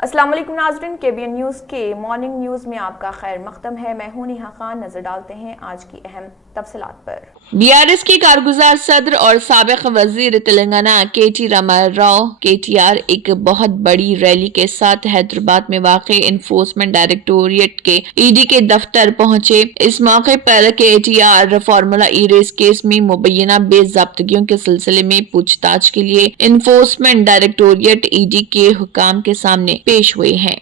अस्सलाम वालेकुम नाज़रीन, KBN न्यूज़ के मॉर्निंग न्यूज़ में आपका खैर मक़दम है। मैं हूं नेहा खान। नजर डालते हैं आज की अहम तफसीलात पर। BRS के कारगुजार सदर और साबिक वजीर तेलंगाना KT रामाराव KTR एक बहुत बड़ी रैली के साथ हैदराबाद में वाक़े इन्फोर्समेंट डायरेक्टोरेट के ED के दफ्तर पहुंचे। इस मौके पर KTR फार्मूला ई रेस केस में मुबैना बेज़ाब्तगियों के सिलसिले में पूछताछ के लिए इन्फोर्समेंट डायरेक्टोरेट ED के हुकाम के सामने पेश हुए हैं।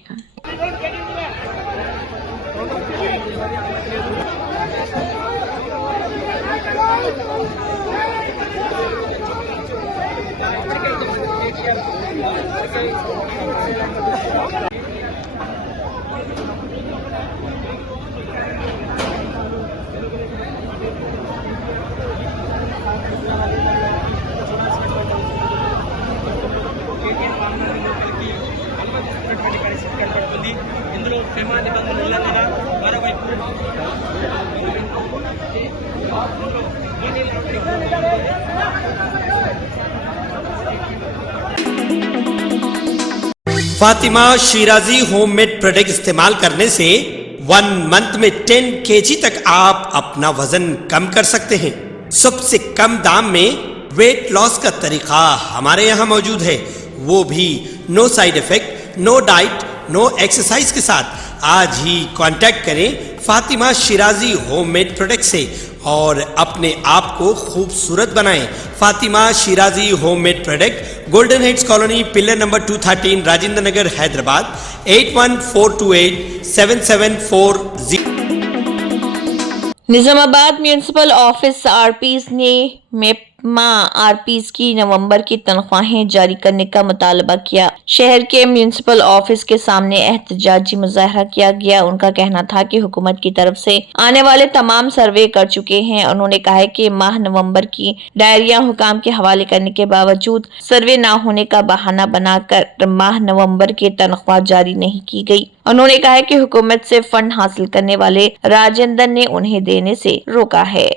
ఇందులో క్షేమ నిబంధనలు ఉల్లంఘన మరోవైపు फातिमा शिराजी होममेड प्रोडक्ट इस्तेमाल करने से 1 मंथ में 10 kg तक आप अपना वजन कम कर सकते हैं। सबसे कम दाम में वेट लॉस का तरीका हमारे यहाँ मौजूद है, वो भी no side effect, no diet, no exercise के साथ। आज ही कांटेक्ट करें फातिमा शिराजी होममेड प्रोडक्ट से और अपने आप को खूबसूरत बनाएं। Fatima Shirazi homemade product, golden heads colony, pillar number 213, Rajendra Nagar, Hyderabad 8142877440। Nizamabad municipal office RPs ने मेपमा आरपीस की नवंबर की तनख्वाहें जारी करने का मुतालबा किया। शहर के म्यूनिसिपल ऑफिस के सामने एहतजाजी मुजाहरा किया गया। उनका कहना था कि हुकूमत की तरफ से आने वाले तमाम सर्वे कर चुके हैं। उन्होंने कहा है कि माह नवंबर की डायरिया हुकाम के हवाले करने के बावजूद सर्वे न होने का बहाना बनाकर माह नवंबर की तनख्वाह जारी नहीं की गई। उन्होंने कहा है कि हुकूमत से फंड हासिल करने वाले राजेंद्र ने उन्हें देने से रोका है।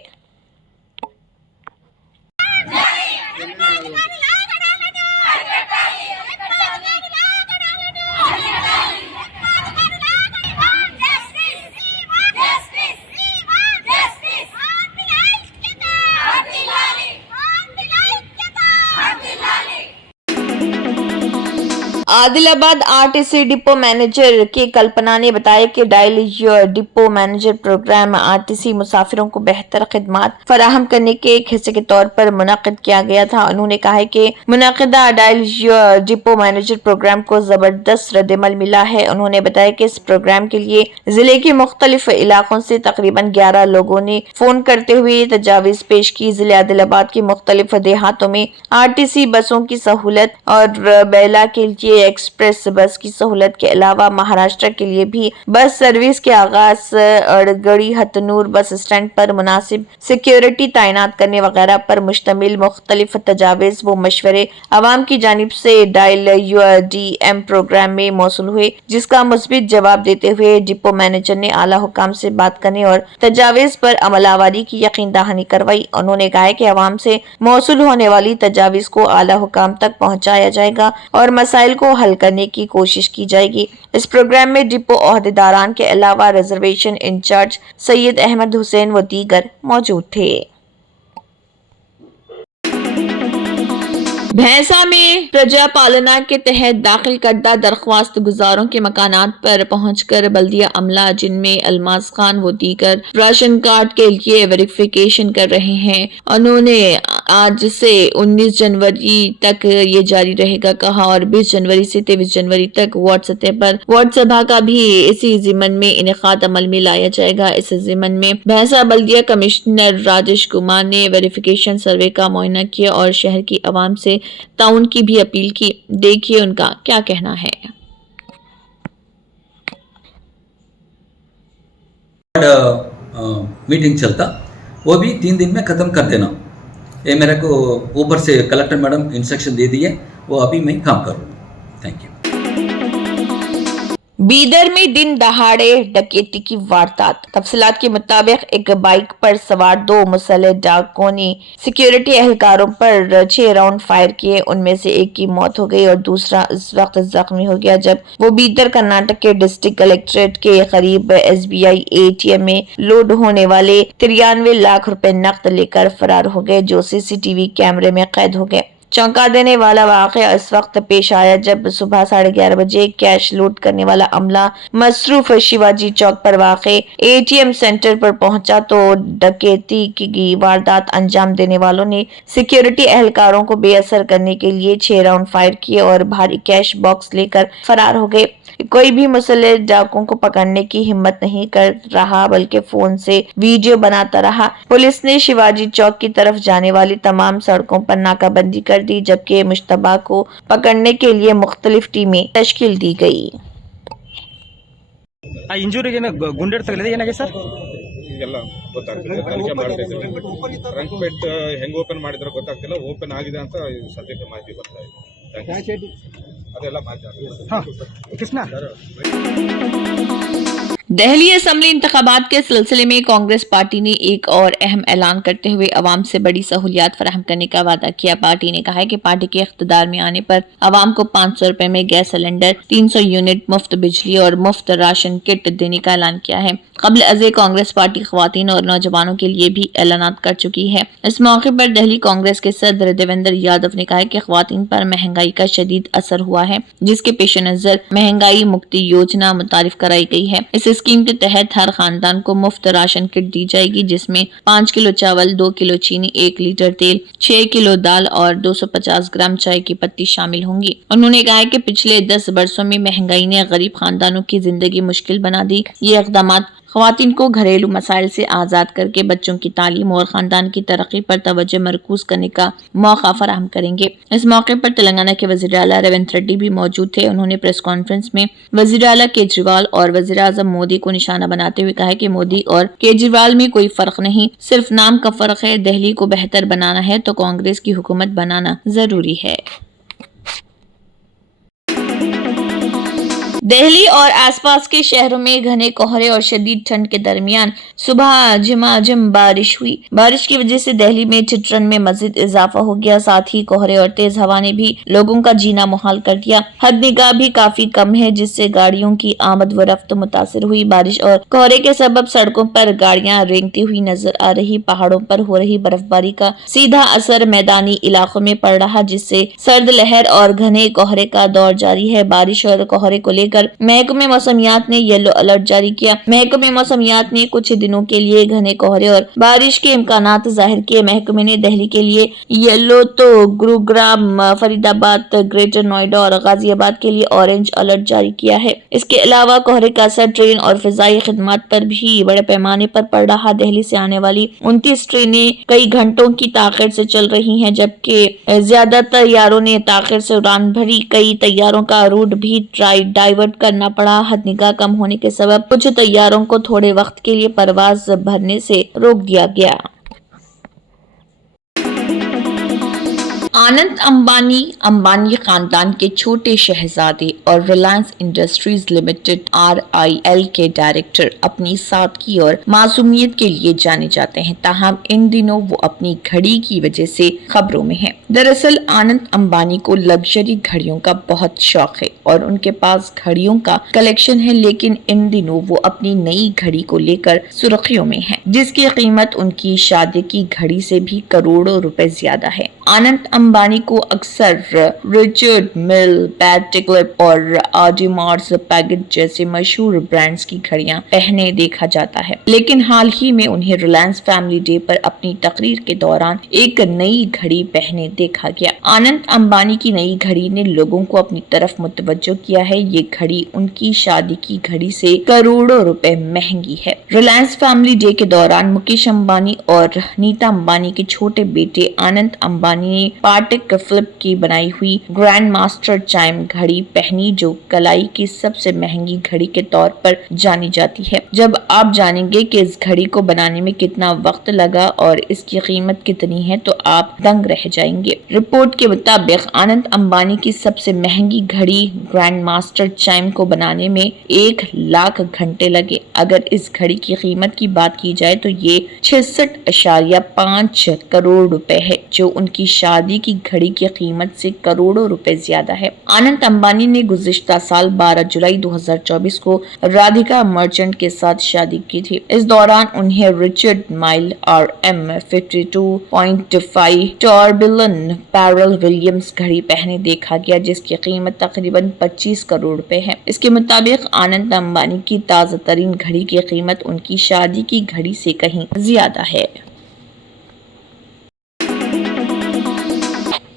आदिलाबाद RTC डिपो मैनेजर के कल्पना ने बताया कि dial your depot manager programme RTC मुसाफिरों को बेहतर खिदमत फराहम करने के एक हिस्से के तौर पर मुनाकिद किया गया था। उन्होंने कहा है कि मुनाकिदा dial your depot manager programme को जबरदस्त रद्दमल मिला है। उन्होंने बताया कि इस प्रोग्राम के लिए जिले के मुख्तलिफ इलाकों से तकरीबन 11 लोगों ने फोन करते हुए तजावीज पेश की। जिले आदिलाबाद के मुख्तलिफ देहातों में RTC बसों की सहूलत और बेला के लिए एक्सप्रेस बस की सहूलत के अलावा महाराष्ट्र के लिए भी बस सर्विस के आगाज अड़गड़ी हथनूर बस स्टैंड पर मुनासिब सिक्योरिटी तैनात करने वगैरह पर मुश्तमिल मुख्तलिफ तजावीज व मशवरे अवाम की जानिब से डायल योर DM प्रोग्राम में मौसूल हुए, जिसका मुस्बित जवाब देते हुए डिपो मैनेजर ने आला हुकाम से बात करने और तजावीज पर अमलावरी की यकीन दहानी करवाई। उन्होंने कहा कि अवाम से मौसूल होने वाली तजावीज को आला हुकाम तक पहुँचाया जाएगा और मसाइल को हल करने की कोशिश की जाएगी। इस प्रोग्राम में डिपो ओहदेदारान के अलावा रिजर्वेशन इंचार्ज सैयद अहमद हुसैन व दीगर मौजूद थे। भैंसा में प्रजा पालना के तहत दाखिल करदा दरख्वास्त गुजारों के मकानात पर पहुंचकर बल्दिया अमला, जिनमें अलमास खान व दीगर राशन कार्ड के लिए वेरिफिकेशन कर रहे हैं, उन्होंने आज से 19 जनवरी तक ये जारी रहेगा कहा और 20 जनवरी से 23 जनवरी तक वार्ड सतह पर वार्ड सभा का भी इसी जिमन में इनेकाद अमल में लाया जाएगा। इस जिमन में भैंसा बल्दिया कमिश्नर राजेश कुमार ने वेरिफिकेशन सर्वे का मुआयना किया और शहर की आवाम से ताउन की भी अपील की। देखिए उनका क्या कहना है। मीटिंग चलता, वो भी 3 दिन में ख़त्म कर देना। ये मेरे को ऊपर से कलेक्टर मैडम इंस्ट्रक्शन दे दी है, वो अभी मैं काम करूँ। Thank you. बीदर में दिन दहाड़े डकैती की वारदात। तफसीलात के मुताबिक एक बाइक पर सवार 2 मुसल्लह डाकुओं ने सिक्योरिटी एहलकारों पर 6 राउंड फायर किए। उनमें से एक की मौत हो गई और दूसरा इस वक्त जख्मी हो गया जब वो बीदर कर्नाटक के डिस्ट्रिक्ट कलेक्ट्रेट के करीब SBI ATM में लोड होने वाले 93 लाख रुपए नकद लेकर फरार हो गए, जो CCTV कैमरे में कैद हो गए। चौंका देने वाला वाकया इस वक्त पेश आया जब सुबह 11:30 बजे कैश लूट करने वाला अमला मसरूफ शिवाजी चौक पर वाक़े ATM सेंटर पर पहुंचा तो डकैती की वारदात अंजाम देने वालों ने सिक्योरिटी एहलकारों को बेअसर करने के लिए 6 राउंड फायर किए और भारी कैश बॉक्स लेकर फरार हो गए। कोई भी मुसल्लह डाकुओं को पकड़ने की हिम्मत नहीं कर रहा बल्कि फोन से वीडियो बनाता रहा। पुलिस ने शिवाजी चौक की तरफ जाने वाली तमाम सड़कों पर नाकाबंदी कर दी, जबकि मुश्तबा को पकड़ने के लिए मुख्तलिफ टीमें तश्कील दी गई। ಆ ಇಂಜುರಿಗೆ ಗುಂಡೆಡ್ ತಗಲಿದೆ ಏನಾಗಿದೆ ಸರ್? ಎಲ್ಲ ಗೊತ್ತಾಗ್ತಿದೆ, ತನಿಖೆ ಮಾಡ್ತಾ ಇದ್ದೀವಿ. ಟ್ರಂಕ್ ಪೆಟ್ ಹೆಂಗ್ ಓಪನ್ ಮಾಡಿದ್ರೆ ಗೊತ್ತಾಗ್ತಿಲ್ಲ, ಓಪನ್ ಆಗಿದೆ ಅಂತ ಸದ್ಯಕ್ಕೆ ಮಾಹಿತಿ ಬರ್ತಾ ಇದೆ. ಅದೆಲ್ಲ ಮಾಹಿತಿ ಕೃಷ್ಣ दिल्ली असेंबली इंतखाबात के सिलसिले में कांग्रेस पार्टी ने एक और अहम ऐलान करते हुए अवाम से बड़ी सहूलियात फराहम करने का वादा किया। पार्टी ने कहा है कि पार्टी के इख्तिदार में आने पर अवाम को 500 रुपए में गैस सिलेंडर, 300 यूनिट मुफ्त बिजली और मुफ्त राशन किट देने का ऐलान किया है। कबल अज़े कांग्रेस पार्टी ख्वातीन और नौजवानों के लिए भी ऐलानात कर चुकी है। इस मौके पर दिल्ली कांग्रेस के सदर देवेंद्र यादव ने कहा कि ख्वातीन पर महंगाई का शदीद असर हुआ है, जिसके पेश नजर महंगाई मुक्ति योजना मुतारिफ कराई गई है। इस स्कीम के तहत हर खानदान को मुफ्त राशन किट दी जाएगी, जिसमें 5 किलो चावल, 2 किलो चीनी, 1 लीटर तेल, 6 किलो दाल और 250 ग्राम चाय की पत्ती शामिल होंगी। उन्होंने कहा कि पिछले 10 वर्षों में महंगाई ने गरीब खानदानों की जिंदगी मुश्किल बना दी। ये इक़दाम ख्वातीन को घरेलू मसाइल से आज़ाद करके बच्चों की तालीम और खानदान की तरक्की पर तवज्जो मरकूज करने का मौका फराहम करेंगे। इस मौके पर तेलंगाना के वज़ीर आला रेवंत रेड्डी भी मौजूद थे। उन्होंने प्रेस कॉन्फ्रेंस में वज़ीर आला केजरीवाल और वज़ीर आज़म मोदी को निशाना बनाते हुए कहा कि मोदी और केजरीवाल में कोई फर्क नहीं, सिर्फ नाम का फर्क है। दिल्ली को बेहतर बनाना है तो कांग्रेस की हुकूमत बनाना जरूरी है। दिल्ली और आसपास के शहरों में घने कोहरे और शदीद ठंड के दरमियान सुबह झमाझम बारिश हुई। बारिश की वजह से दिल्ली में ठिठुरन में मजीद इजाफा हो गया। साथ ही कोहरे और तेज हवा ने भी लोगों का जीना मुहाल कर दिया। हद निगाह भी काफी कम है, जिससे गाड़ियों की आमद व रफ्त मुतासिर हुई। बारिश और कोहरे के सबब सड़कों पर गाड़ियां रेंगती हुई नजर आ रही। पहाड़ों पर हो रही बर्फबारी का सीधा असर मैदानी इलाकों में पड़ रहा, जिससे सर्द लहर और घने कोहरे का दौर जारी है। बारिश और कोहरे को लेकर महकमे मौसमियात ने येलो अलर्ट जारी किया। महकमे मौसमियात ने कुछ दिनों के लिए घने कोहरे और बारिश के इम्कानात जाहिर किए। महकमे ने दिल्ली के लिए येलो तो गुरुग्राम, फरीदाबाद, ग्रेटर नोएडा और गाजियाबाद के लिए ऑरेंज अलर्ट जारी किया है। इसके अलावा कोहरे का असर ट्रेन और फिजाई खिदमत पर भी बड़े पैमाने पर पड़ रहा। दिल्ली से आने वाली 29 ट्रेनें कई घंटों की ताखिर से चल रही हैं, जबकि ज्यादा तैयारों ने ताखिर से उड़ान भरी। कई तैयारों का रूट भी डाइवर्ट करना पड़ा। हद निगाह कम होने के सबब कुछ तैयारों को थोड़े वक्त के लिए परवाज भरने से रोक दिया गया। आनंद अंबानी खानदान के छोटे शहजादे और रिलायंस इंडस्ट्रीज लिमिटेड RIL के डायरेक्टर अपनी सादगी और मासूमियत के लिए जाने जाते हैं, ताहम इन दिनों वो अपनी घड़ी की वजह से खबरों में हैं। दरअसल आनंद अंबानी को लग्जरी घड़ियों का बहुत शौक है और उनके पास घड़ियों का कलेक्शन है, लेकिन इन दिनों वो अपनी नई घड़ी को लेकर सुर्खियों में है, जिसकी कीमत उनकी शादी की घड़ी से भी करोड़ों रुपए ज्यादा है। आनंद अंबानी को अक्सर रिचर्ड मिल, पैटेक क्लिप और आदिमार्स पैकेट जैसे मशहूर ब्रांड्स की घड़ियां पहने देखा जाता है, लेकिन हाल ही में उन्हें रिलायंस फैमिली डे पर अपनी तकरीर के दौरान एक नई घड़ी पहने देखा गया। आनंद अंबानी की नई घड़ी ने लोगों को अपनी तरफ मुतवज्जो किया है। ये घड़ी उनकी शादी की घड़ी से करोड़ों रुपए महंगी है। रिलायंस फैमिली डे के दौरान मुकेश अंबानी और नीता अंबानी के छोटे बेटे आनंद अंबानी ने पाटेक फिलिप की बनाई हुई ग्रैंड मास्टर चाइम घड़ी पहनी, जो कलाई की सबसे महंगी घड़ी के तौर पर जानी जाती है। जब आप जानेंगे कि इस घड़ी को बनाने में कितना वक्त लगा और इसकी कीमत कितनी है तो आप दंग रह जाएंगे। रिपोर्ट के मुताबिक अनंत अंबानी की सबसे महंगी घड़ी ग्रैंड मास्टर चाइम को बनाने में 1 लाख घंटे लगे। अगर इस घड़ी की कीमत की बात की जाए तो ये 66.5 करोड़ रुपए है, जो उनकी शादी की घड़ी की कीमत से करोड़ों रुपए ज्यादा है। अनंत अंबानी ने गुज़िश्ता साल 12 जुलाई 2024 को राधिका मर्चेंट के साथ शादी की थी। इस दौरान उन्हें Richard Mille RM52.5 tourbillon Pharrell Williams घड़ी पहने देखा गया, जिसकी कीमत तकरीबन 25 करोड़ रुपए है। इसके मुताबिक अनंत अंबानी की ताज़ा तरीन घड़ी की कीमत उनकी शादी की घड़ी से कहीं ज्यादा है।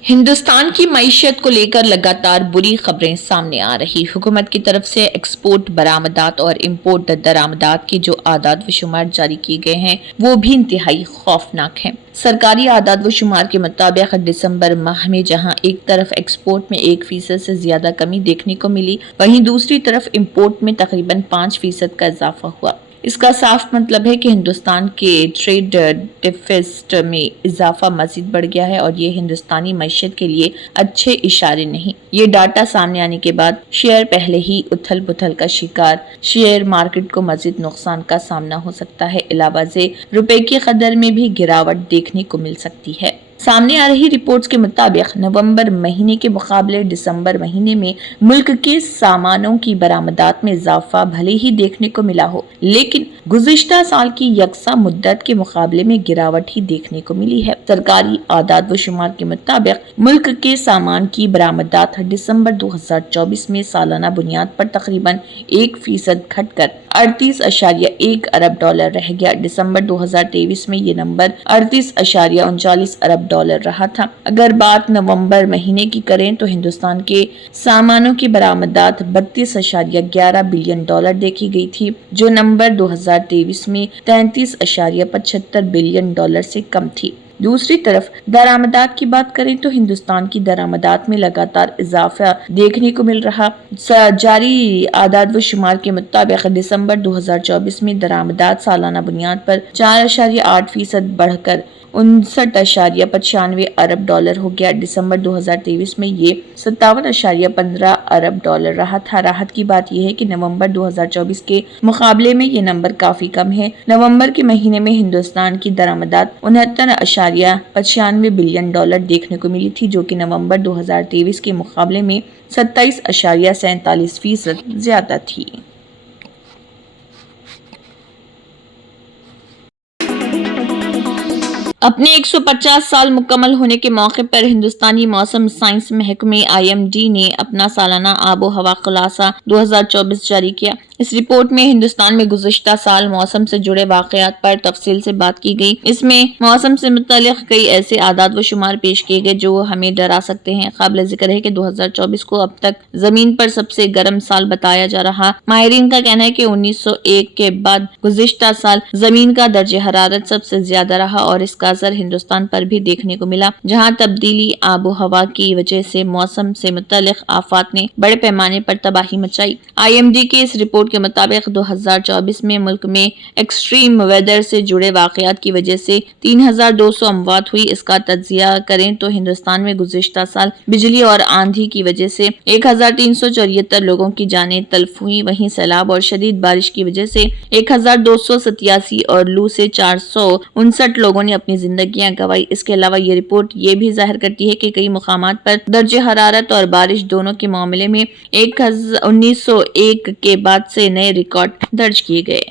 हिंदुस्तान की मईशत को लेकर लगातार बुरी खबरें सामने आ रही। हुकूमत की तरफ से एक्सपोर्ट बरामदात और इंपोर्ट दरामदात के जो आदाद व शुमार जारी किए गए हैं वो भी इंतहाई खौफनाक हैं। सरकारी आदाद व शुमार के मुताबिक दिसंबर माह में जहां एक तरफ एक्सपोर्ट में 1% से ज्यादा कमी देखने को मिली, वहीं दूसरी तरफ इंपोर्ट में तकरीबन 5% का इजाफा हुआ। इसका साफ मतलब है कि हिंदुस्तान के ट्रेड डेफिसिट में इजाफा मजीद बढ़ गया है और ये हिंदुस्तानी मईशत के लिए अच्छे इशारे नहीं। ये डाटा सामने आने के बाद शेयर पहले ही उथल पुथल का शिकार, शेयर मार्केट को मजीद नुकसान का सामना हो सकता है। इलावा से रुपए की कदर में भी गिरावट देखने को मिल सकती है। सामने आ रही रिपोर्ट्स के मुताबिक नवंबर महीने के मुकाबले दिसंबर महीने में मुल्क के सामानों की बरामदात में इजाफा भले ही देखने को मिला हो, लेकिन गुज़िश्ता साल की यकसा मुद्दत के मुकाबले में गिरावट ही देखने को मिली है। सरकारी आदाद व शुमार के मुताबिक मुल्क के सामान की बरामदात दिसंबर 2024 में सालाना बुनियाद पर तकरीबन 1% घटकर 38.1 अरब डॉलर रह गया। दिसंबर 2023 में ये नंबर 38.39 अरब डॉलर रहा था। अगर बात नवंबर महीने की करें तो हिंदुस्तान के सामानों की बरामदात 32.11 बिलियन डॉलर देखी गई थी, जो नंबर 2023 में 33.75 बिलियन डॉलर से कम थी। दूसरी तरफ दरामदात की बात करें तो हिंदुस्तान की दरामदात में लगातार इजाफा देखने को मिल रहा। जारी आदाद व शुमार के मुताबिक दिसंबर 2024 में दरामदात सालाना बुनियाद पर 4.8% बढ़कर 59.95 अरब डॉलर हो गया। दिसंबर 2023 में ये 57.15 अरब डॉलर रहा था। राहत की बात यह है कि नवंबर 2024 के मुकाबले में ये नंबर काफी कम है। नवंबर के महीने में हिंदुस्तान की दरामदात 69.95 बिलियन डॉलर देखने को मिली थी, जो कि नवंबर 2023 के मुकाबले में 27.47% ज्यादा थी। अपने 150 साल मुकम्मल होने के मौके पर हिंदुस्तानी मौसम साइंस महकमे IMD ने अपना सालाना आबो हवा खुलासा 2024 जारी किया। इस रिपोर्ट में हिंदुस्तान में गुज़िश्ता साल मौसम से जुड़े वाक़यात पर तफसील से बात की गई। इसमें मौसम से मुतालिक कई ऐसे आदाद व शुमार पेश किए गए जो हमें डरा सकते हैं। काबिल ज़िक्र है कि 2024 को अब तक जमीन पर सबसे गर्म साल बताया जा रहा। माहिरीन का कहना है कि 1901 के बाद गुज़िश्ता साल जमीन का दर्जे हरारत सबसे ज्यादा रहा और इसका असर हिंदुस्तान पर भी देखने को मिला, जहाँ तब्दीली आबो हवा की वजह से मौसम से मुतालिक आफात ने बड़े पैमाने पर तबाही मचाई। IMD के इस रिपोर्ट के मुताबिक 2024 में मुल्क में एक्सट्रीम वेदर से जुड़े वाकयात की वजह से 3200 अमवात हुई। इसका तज्जिया करें तो हिंदुस्तान में गुज़िश्ता साल बिजली और आंधी की वजह से 1374 लोगों की जानें तल्फ हुई। वहीं सैलाब और शदीद बारिश की वजह से 1287 और लू से 459 लोगों ने अपनी जिंदगियां गंवाई। इसके अलावा ये रिपोर्ट ये भी जाहिर करती है कि कई मुकामात पर दर्जे हरारत और बारिश दोनों के मामले में 1901 के बाद से नए रिकॉर्ड दर्ज किए गए।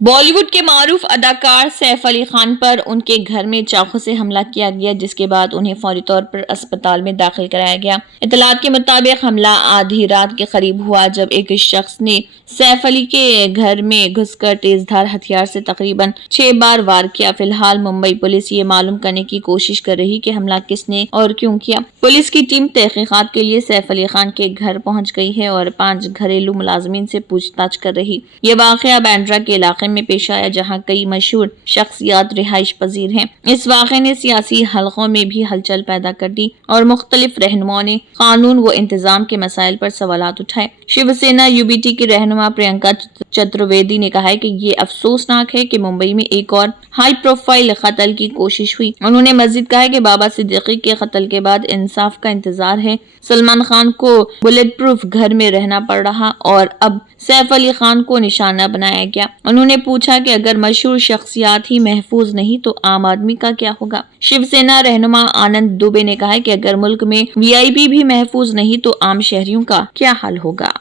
बॉलीवुड के मारूफ अदाकार सैफ अली खान पर उनके घर में चाकू से हमला किया गया, जिसके बाद उन्हें फौरी तौर पर अस्पताल में दाखिल कराया गया। इतलात के मुताबिक हमला आधी रात के करीब हुआ, जब एक शख्स ने सैफ अली के घर में घुसकर तेजधार हथियार से तकरीबन 6 बार वार किया। फिलहाल मुंबई पुलिस ये मालूम करने की कोशिश कर रही कि हमला किसने और क्यों किया। पुलिस की टीम तहकीकात के लिए सैफ अली खान के घर पहुंच गई है और 5 घरेलू मुलाजमीन से पूछताछ कर रही। ये वाकया बांद्रा के इलाके जुराइम में पेश आया, जहां कई मशहूर शख्सियात रिहाइश पजीर हैं। इस वाक़े ने सियासी हलकों में भी हलचल पैदा कर दी और मुख्तलिफ रहनुमाओं ने कानून व इंतजाम के मसाइल पर सवालात उठाए। शिवसेना यूबीटी की रहनुमा प्रियंका चतुर्वेदी ने कहा है कि ये अफसोसनाक है कि मुंबई में एक और हाई प्रोफाइल कत्ल की कोशिश हुई। उन्होंने मजीद कहा है कि बाबा सिद्दीकी के कत्ल के बाद इंसाफ का इंतजार है। सलमान खान को बुलेट प्रूफ घर में रहना पड़ रहा और अब सैफ अली खान को निशाना बनाया गया। उन्होंने पूछा कि अगर मशहूर शख्सियात ही महफूज नहीं तो आम आदमी का क्या होगा। शिवसेना रहनुमा आनंद दुबे ने कहा है कि अगर मुल्क में वीआईपी भी महफूज नहीं तो आम शहरियों का क्या हाल होगा।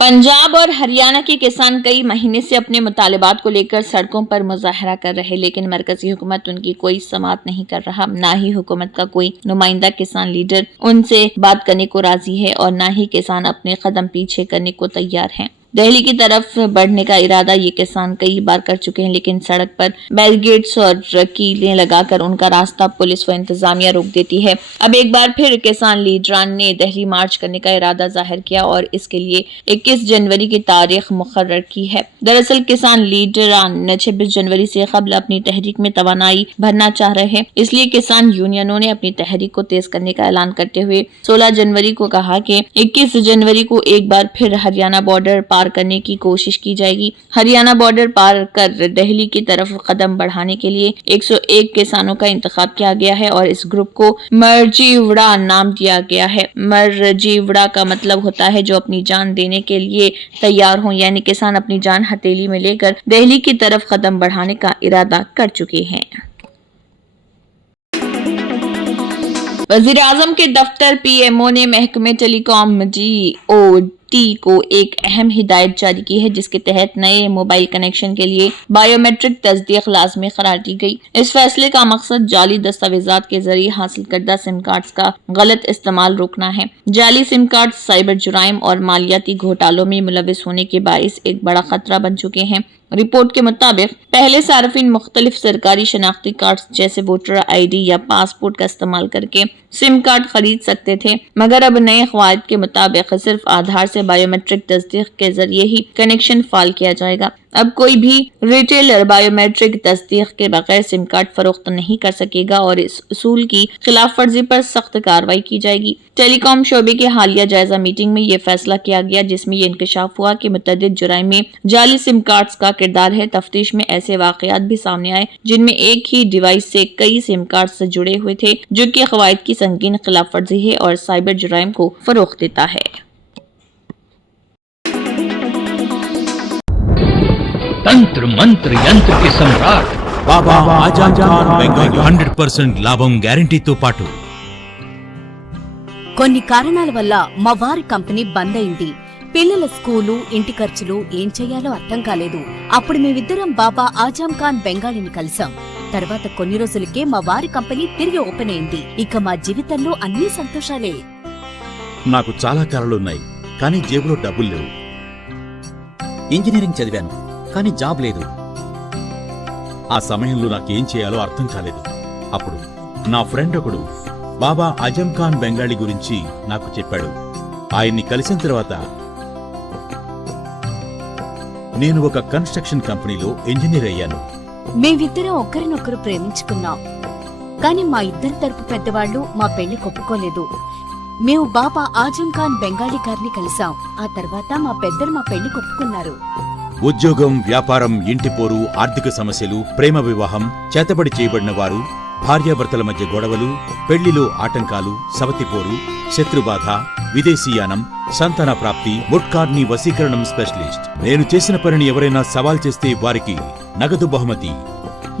पंजाब और हरियाणा के किसान कई महीने से अपने मुतालिबात को लेकर सड़कों पर मुजाहरा कर रहे, लेकिन मरकजी हुकूमत उनकी कोई समाअत नहीं कर रहा। ना ही हुकूमत का कोई नुमाइंदा किसान लीडर उनसे बात करने को राजी है और ना ही किसान अपने कदम पीछे करने को तैयार हैं। दिल्ली की तरफ बढ़ने का इरादा ये किसान कई बार कर चुके हैं, लेकिन सड़क पर बैरिकेड्स और कीलें लगाकर उनका रास्ता पुलिस व इंतजामिया रोक देती है। अब एक बार फिर किसान लीडरान ने दिल्ली मार्च करने का इरादा जाहिर किया और इसके लिए 21 जनवरी की तारीख मुकर्रर की है। दरअसल किसान लीडरान 26 जनवरी से कबल अपनी तहरीक में तवानाई भरना चाह रहे हैं, इसलिए किसान यूनियनों ने अपनी तहरीक को तेज करने का ऐलान करते हुए 16 जनवरी को कहा कि 21 जनवरी को एक बार फिर हरियाणा बॉर्डर पार करने की कोशिश की जाएगी। हरियाणा बॉर्डर पार कर दिल्ली की तरफ कदम बढ़ाने के लिए 101 किसानों का इंतखाब किया गया है और इस ग्रुप को मरजीवड़ा नाम दिया गया है। मरजीवड़ा का मतलब होता है जो अपनी जान देने के लिए तैयार हो, यानी किसान अपनी जान हथेली में लेकर दिल्ली की तरफ कदम बढ़ाने का इरादा कर चुके हैं। वज़ीर-ए-आज़म के दफ्तर पीएमओ ने महकमे टेलीकॉम जीओटी को एक अहम हिदायत जारी की है, जिसके तहत नए मोबाइल कनेक्शन के लिए बायोमेट्रिक तस्दीक लाजमी करार दी गई। इस फैसले का मकसद जाली दस्तावेजात के जरिए हासिल करदा सिम कार्ड्स का गलत इस्तेमाल रोकना है। जाली सिम कार्ड साइबर जुराइम और मालियाती घोटालों में मुलविस होने के बाइस एक बड़ा खतरा बन चुके हैं। रिपोर्ट के मुताबिक पहले सार्फिन मुख्तलिफ सरकारी शनाख्ती कार्ड जैसे वोटर आईडी या पासपोर्ट का इस्तेमाल करके सिम कार्ड खरीद सकते थे, मगर अब नए क़वायद के मुताबिक सिर्फ आधार से बायोमेट्रिक तस्दीक के जरिए ही कनेक्शन फाल किया जाएगा। अब कोई भी रिटेलर बायोमेट्रिक तस्दीक के बगैर सिम कार्ड फरोख्त नहीं कर सकेगा और इस उसूल की खिलाफ वर्जी पर सख्त कार्रवाई की जाएगी। टेलीकॉम शोबे की हालिया जायजा मीटिंग में ये फैसला किया गया, जिसमें ये इंकशाफ हुआ कि मुतअद्दिद जुराइम में जाली सिम कार्ड्स का किरदार है। तफ्तीश में ऐसे वाकयात भी सामने आए जिनमें एक ही डिवाइस से कई सिम कार्ड से जुड़े हुए थे, जो कि क़वायद की संगीन खिलाफ वर्जी है और साइबर जुराइम को फरोख्त देता है। तंत्र मंत्र यंत्र के सम्राट बाबा आजम खान బెంగాలీ 100% లాభం గ్యారెంటీతో పాటు కొన్ని కారణాల వల్ల మా వారి కంపెనీ బంద్ అయింది. పిల్లల స్కూలు, ఇంటి ఖర్చులు ఏం చెయ్యాలో అర్థం కాలేదు. అప్పుడు మేమిద్దరం బాబా ఆజం ఖాన్ బెంగాలీని కలిసాం. తర్వాత కొన్ని రోజులకే మా వారి కంపెనీ తిరిగి ఓపెన్ అయింది. ఇక మా జీవితంలో అన్ని సంతోషాలే. నాకు చాలా కలలున్నాయి, కానీ జేబులో డబ్బులు లేవు. ఇంజనీరింగ్ చదివాను, కానీ జాబ్ లేదు. ఆ సమయంలో నాకేం చేయాలో అర్థం కాలేదు. అప్పుడు నా ఫ్రెండ్ ఒకడు బాబా ఆజం ఖాన్ బెంగాలీ గురించి నాకు చెప్పాడు. ఆయన్ని కలిసిన తర్వాత నేను ఒక కన్స్ట్రక్షన్ కంపెనీలో ఇంజనీర్ అయ్యాను. మేమిద్దరం ఒకరినొకరు ప్రేమించుకున్నాం, కానీ మా ఇద్దరి తరపు పెద్దవాళ్లు మా పెళ్లి ఒప్పుకోలేదు. మేము బాబా ఆజం ఖాన్ బెంగాలీ గారిని కలిసాం. ఆ తర్వాత మా పెద్దలు మా పెళ్లి ఒప్పుకున్నారు. ఉద్యోగం, వ్యాపారం, ఇంటి పోరు, ఆర్థిక సమస్యలు, ప్రేమ వివాహం, చేతబడి చేయబడిన వారు, భార్యాభర్తల మధ్య గొడవలు, పెళ్లిలో ఆటంకాలు, సవతిపోరు, శత్రుబాధ, విదేశీయానం, సంతాన ప్రాప్తి, ముట్కార్ని వశీకరణం స్పెషలిస్ట్. నేను చేసిన పనిని ఎవరైనా సవాల్ చేస్తే వారికి నగదు బహుమతి.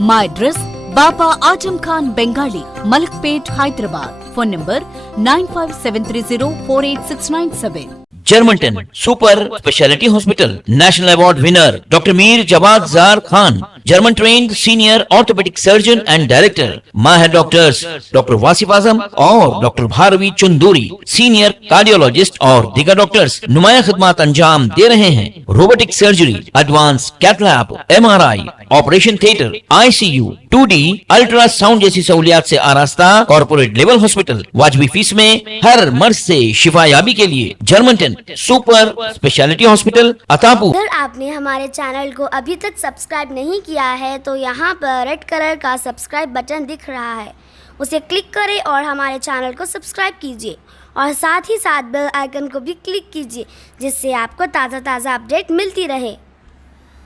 మా address Baba Azam Khan Bengali, Malakpet, Hyderabad. Phone number 9573048697. जर्मनटन super speciality hospital, national award winner doctor Mir Jawad Zar Khan, German trained senior orthopedic surgeon and director. Mahir doctors Dr. Wasif Azam और Dr. Bharvi Chunduri senior cardiologist और दीगर डॉक्टर्स नुमाया खिदमत अंजाम दे रहे हैं। Robotic surgery, advance cath lab, MRI, operation theatre, ICU, 2D ultrasound जैसी सहूलियात से आरास्ता कॉर्पोरेट लेवल हॉस्पिटल। वाजबी फीस में हर मर्ज से शिफायाबी के लिए Germanten super speciality hospital Attapur. अगर आपने हमारे चैनल को अभी तक सब्सक्राइब नहीं किया है तो यहाँ पर रेड कलर का सब्सक्राइब बटन दिख रहा है, उसे क्लिक करें और हमारे चैनल को सब्सक्राइब कीजिए और साथ ही साथ बेल आइकन को भी क्लिक कीजिए जिससे आपको ताज़ा अपडेट मिलती रहे।